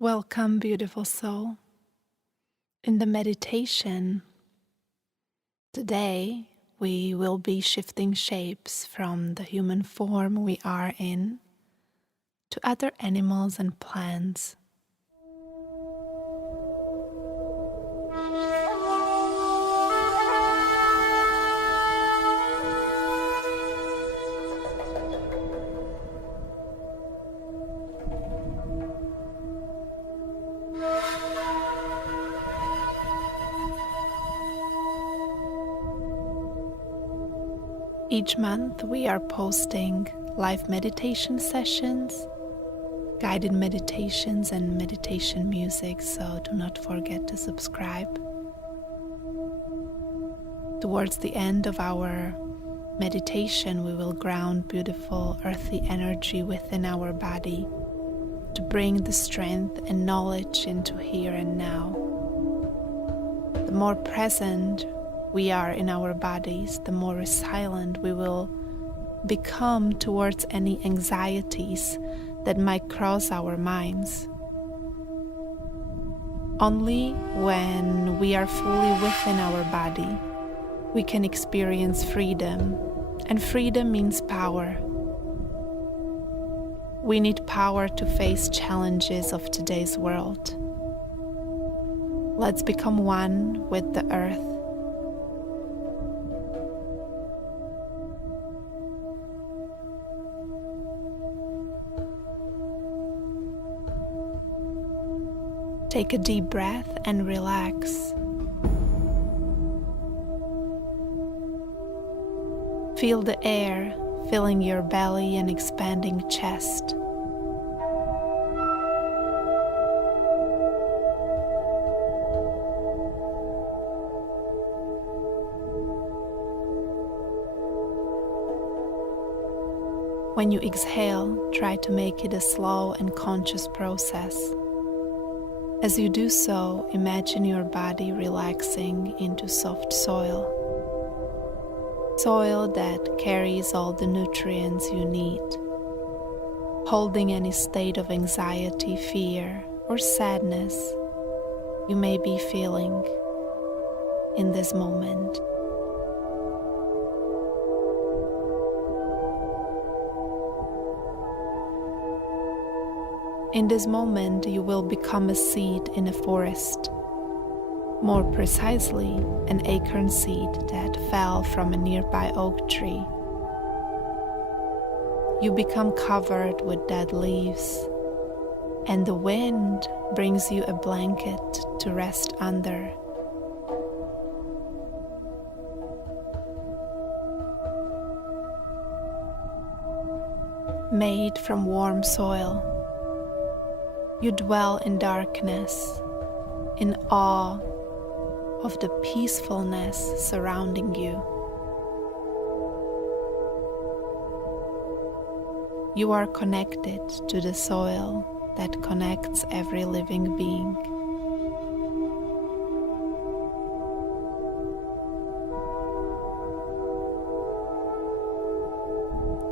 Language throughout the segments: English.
Welcome, beautiful soul. In the meditation today, we will be shifting shapes from the human form we are in to other animals and plants. Each month we are posting live meditation sessions, guided meditations and meditation music, so do not forget to subscribe. Towards the end of our meditation, we will ground beautiful earthy energy within our body to bring the strength and knowledge into here and now. The more present we are in our bodies, the more resilient we will become towards any anxieties that might cross our minds. Only when we are fully within our body, we can experience freedom, and freedom means power. We need power to face challenges of today's world. Let's become one with the earth. Take a deep breath and relax. Feel the air filling your belly and expanding chest. When you exhale, try to make it a slow and conscious process. As you do so, imagine your body relaxing into soft soil. Soil that carries all the nutrients you need, holding any state of anxiety, fear, or sadness you may be feeling in this moment. In this moment, you will become a seed in a forest. More precisely, an acorn seed that fell from a nearby oak tree. You become covered with dead leaves, and the wind brings you a blanket to rest under. Made from warm soil, you dwell in darkness, in awe of the peacefulness surrounding you. You are connected to the soil that connects every living being.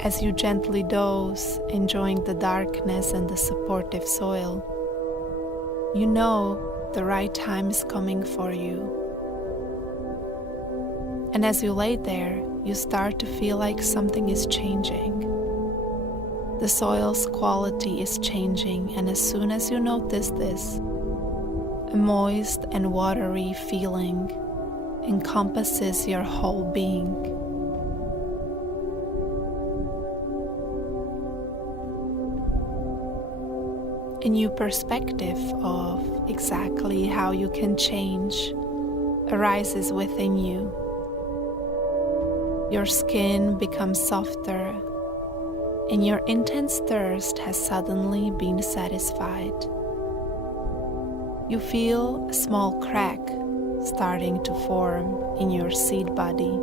As you gently doze, enjoying the darkness and the supportive soil, you know the right time is coming for you. And as you lay there, you start to feel like something is changing. The soil's quality is changing, and as soon as you notice this, a moist and watery feeling encompasses your whole being. A new perspective of exactly how you can change arises within you. Your skin becomes softer, and your intense thirst has suddenly been satisfied. You feel a small crack starting to form in your seed body.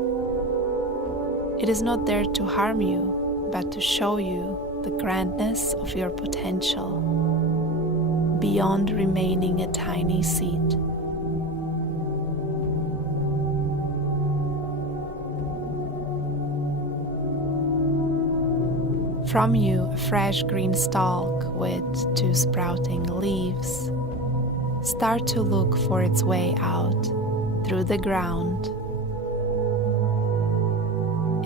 It is not there to harm you, but to show you the grandness of your potential, beyond remaining a tiny seed. From you, a fresh green stalk with 2 sprouting leaves start to look for its way out through the ground.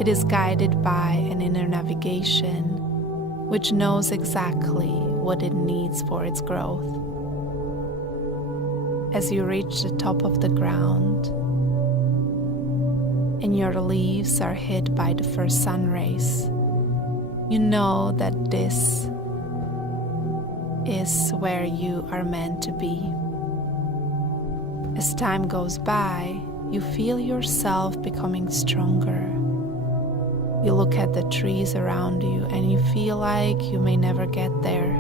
It is guided by an inner navigation which knows exactly what it needs for its growth. As you reach the top of the ground and your leaves are hit by the first sun rays, you know that this is where you are meant to be. As time goes by, you feel yourself becoming stronger. You look at the trees around you and you feel like you may never get there.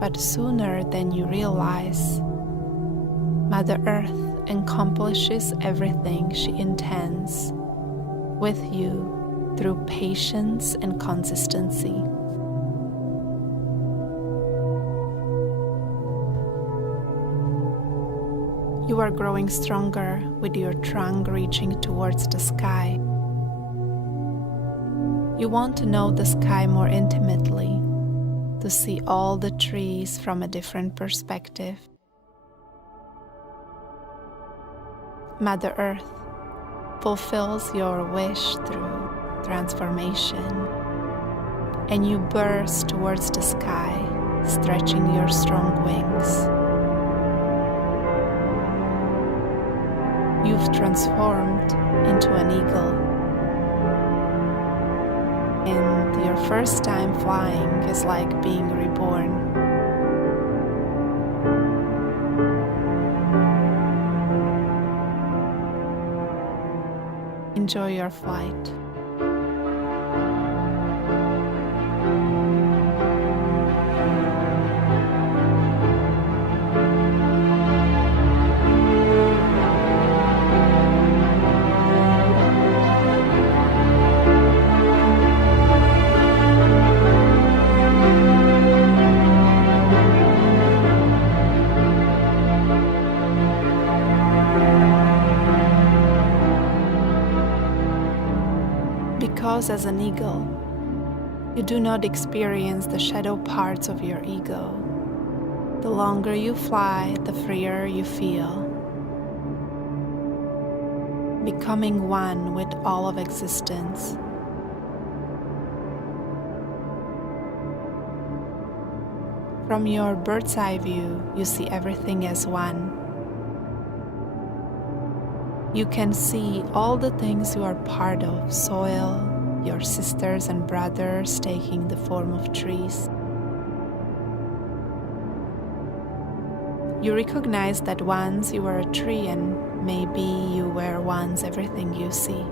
But sooner than you realize, Mother Earth accomplishes everything she intends with you through patience and consistency. You are growing stronger with your trunk reaching towards the sky. You want to know the sky more intimately, to see all the trees from a different perspective. Mother Earth fulfills your wish through transformation, and you burst towards the sky, stretching your strong wings. You've transformed into an eagle, and your first time flying is like being reborn. Enjoy your flight. Because as an eagle, you do not experience the shadow parts of your ego. The longer you fly, the freer you feel, becoming one with all of existence. From your bird's eye view, you see everything as one. You can see all the things you are part of: soil, your sisters and brothers taking the form of trees. You recognize that once you were a tree, and maybe you were once everything you see.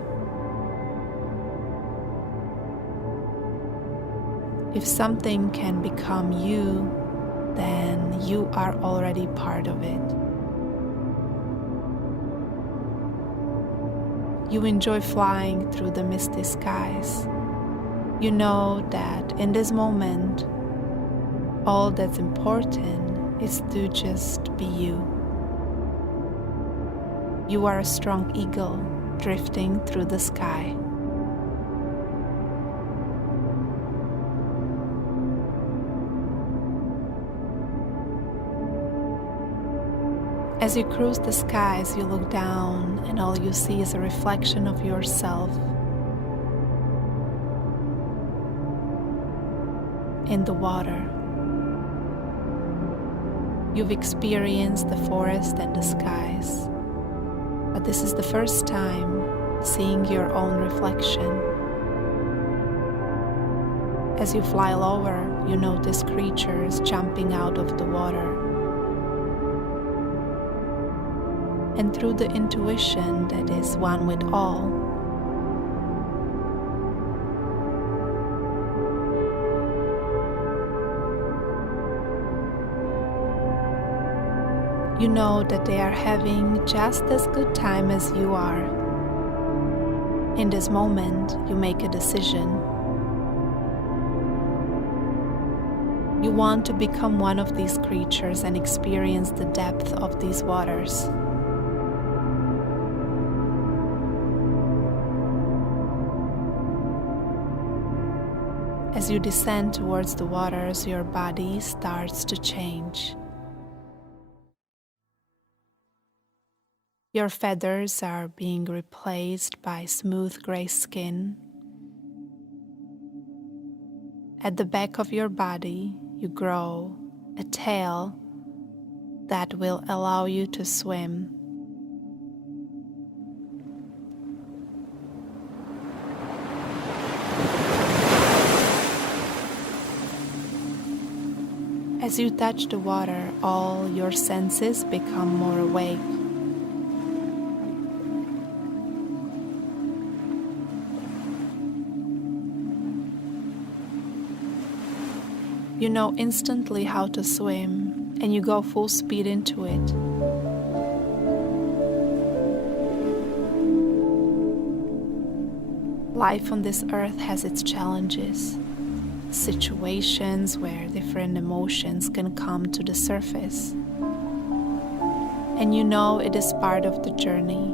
If something can become you, then you are already part of it. You enjoy flying through the misty skies. You know that in this moment, all that's important is to just be you. You are a strong eagle drifting through the sky. As you cruise the skies, you look down and all you see is a reflection of yourself in the water. You've experienced the forest and the skies, but this is the first time seeing your own reflection. As you fly lower, you notice creatures jumping out of the water. And through the intuition that is one with all, you know that they are having just as good time as you are. In this moment, you make a decision. You want to become one of these creatures and experience the depth of these waters. As you descend towards the waters, your body starts to change. Your feathers are being replaced by smooth gray skin. At the back of your body, you grow a tail that will allow you to swim. As you touch the water, all your senses become more awake. You know instantly how to swim, and you go full speed into it. Life on this earth has its challenges, situations where different emotions can come to the surface. And you know it is part of the journey,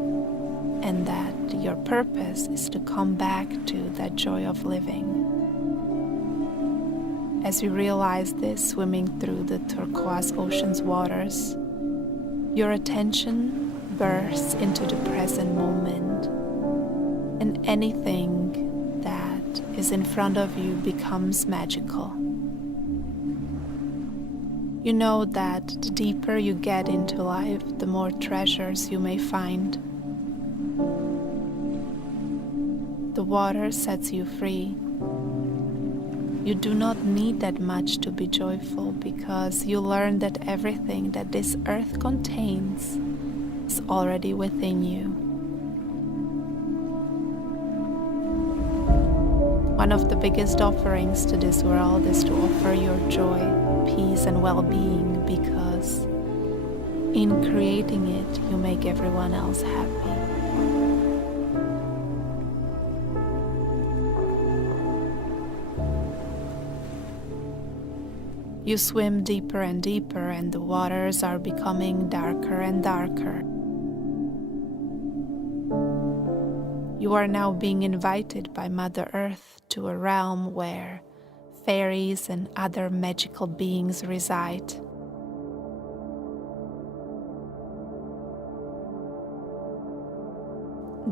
and that your purpose is to come back to that joy of living. As you realize this, swimming through the turquoise ocean's waters, your attention bursts into the present moment, and anything that is in front of you becomes magical. You know that the deeper you get into life, the more treasures you may find. The water sets you free. You do not need that much to be joyful, because you learn that everything that this earth contains is already within you. One of the biggest offerings to this world is to offer your joy, peace, and well-being, because in creating it, you make everyone else happy. You swim deeper and deeper, and the waters are becoming darker and darker. You are now being invited by Mother Earth to a realm where fairies and other magical beings reside.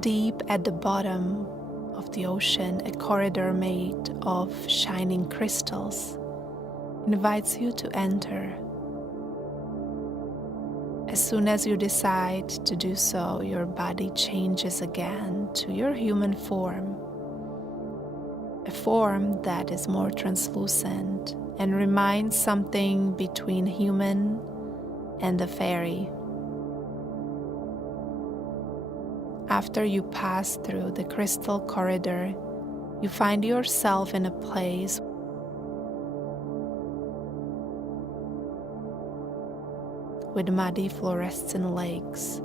Deep at the bottom of the ocean, a corridor made of shining crystals invites you to enter. As soon as you decide to do so, your body changes again to your human form, a form that is more translucent and reminds something between human and a fairy. After you pass through the crystal corridor, you find yourself in a place with muddy fluorescent lakes.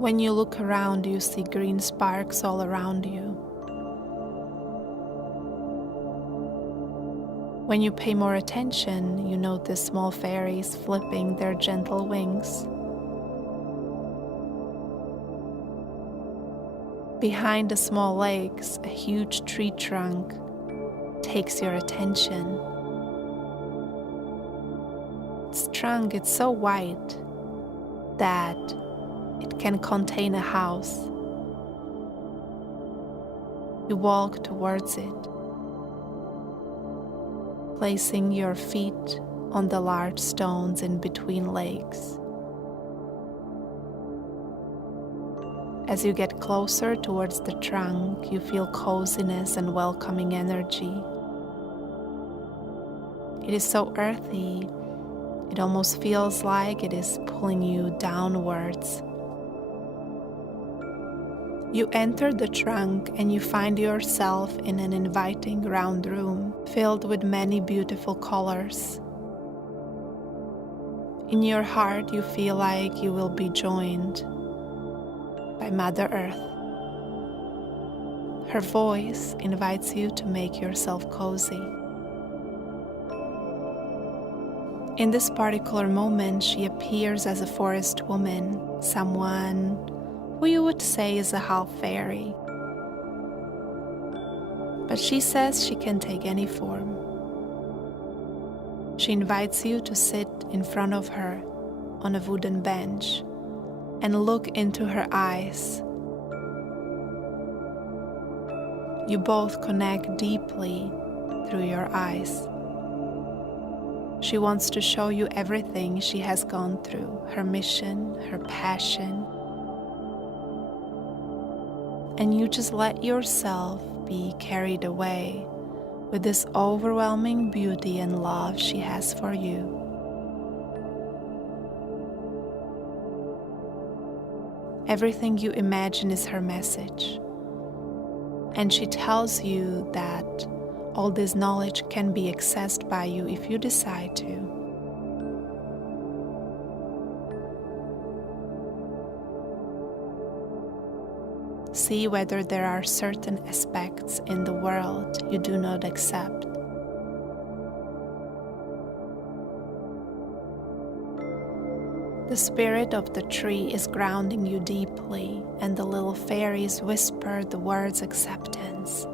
When you look around, you see green sparks all around you. When you pay more attention, you notice small fairies flipping their gentle wings. Behind the small lakes, a huge tree trunk takes your attention. Its trunk is so wide that it can contain a house. You walk towards it, placing your feet on the large stones in between legs. As you get closer towards the trunk, you feel coziness and welcoming energy. It is so earthy, it almost feels like it is pulling you downwards. You enter the trunk and you find yourself in an inviting round room filled with many beautiful colors. In your heart, you feel like you will be joined by Mother Earth. Her voice invites you to make yourself cozy. In this particular moment, she appears as a forest woman, someone who you would say is a half fairy. but she says she can take any form. She invites you to sit in front of her on a wooden bench and look into her eyes. You both connect deeply through your eyes. She wants to show you everything she has gone through, her mission, her passion. And you just let yourself be carried away with this overwhelming beauty and love she has for you. Everything you imagine is her message. And she tells you that all this knowledge can be accessed by you if you decide to. See whether there are certain aspects in the world you do not accept. The spirit of the tree is grounding you deeply, and the little fairies whisper the words acceptance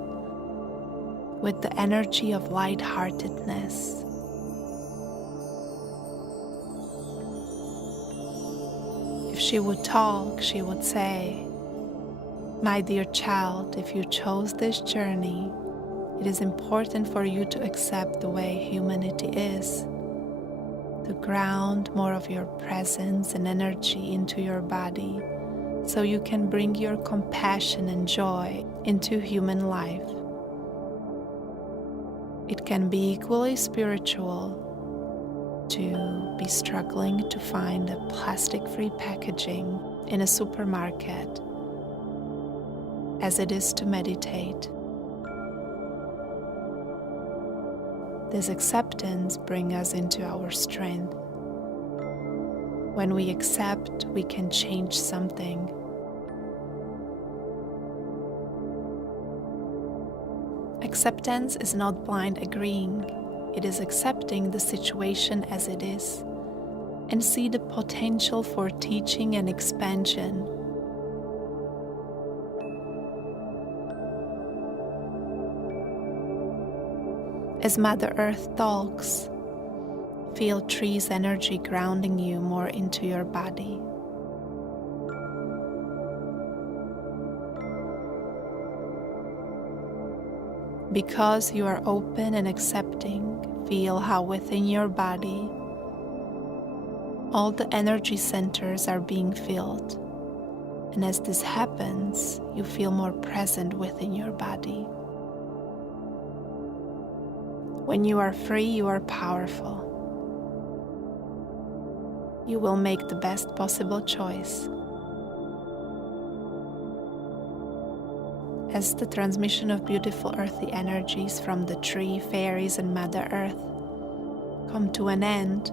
with the energy of lightheartedness. If she would talk, she would say, "My dear child, if you chose this journey, it is important for you to accept the way humanity is, to ground more of your presence and energy into your body so you can bring your compassion and joy into human life. It can be equally spiritual to be struggling to find a plastic-free packaging in a supermarket as it is to meditate. This acceptance brings us into our strength. When we accept, we can change something. Acceptance is not blind agreeing. It is accepting the situation as it is and see the potential for teaching and expansion. As Mother Earth talks, feel tree's energy grounding you more into your body. Because you are open and accepting, feel how within your body all the energy centers are being filled. And as this happens, you feel more present within your body. When you are free, you are powerful. You will make the best possible choice. As the transmission of beautiful earthy energies from the tree, fairies, and Mother Earth come to an end,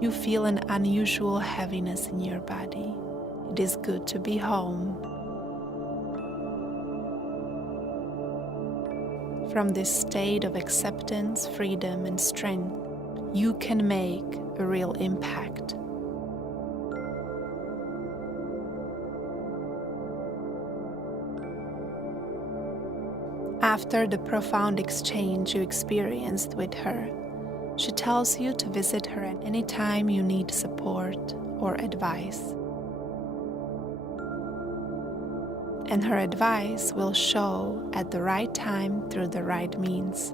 you feel an unusual heaviness in your body. It is good to be home. From this state of acceptance, freedom, and strength, you can make a real impact. After the profound exchange you experienced with her, she tells you to visit her at any time you need support or advice. And her advice will show at the right time through the right means.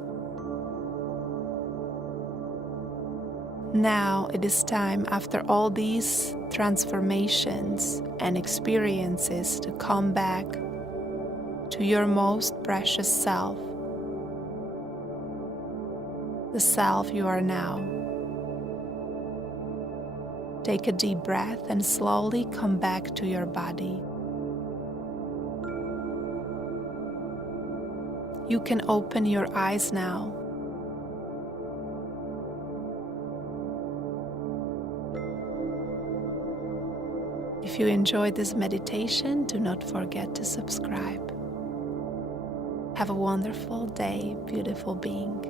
Now it is time, after all these transformations and experiences, to come back to your most precious self, the self you are now. Take a deep breath and slowly come back to your body. You can open your eyes now. If you enjoyed this meditation, do not forget to subscribe. Have a wonderful day, beautiful being.